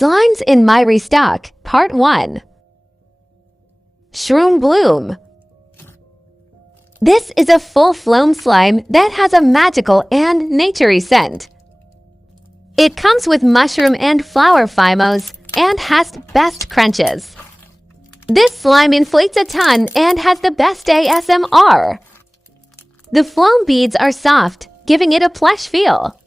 Slimes in my Restock, Part 1. Shroom Bloom. This is a full foam slime that has a magical and naturey scent. It comes with mushroom and flower phymos and has best crunches. This slime inflates a ton and has the best ASMR. The foam beads are soft, giving it a plush feel.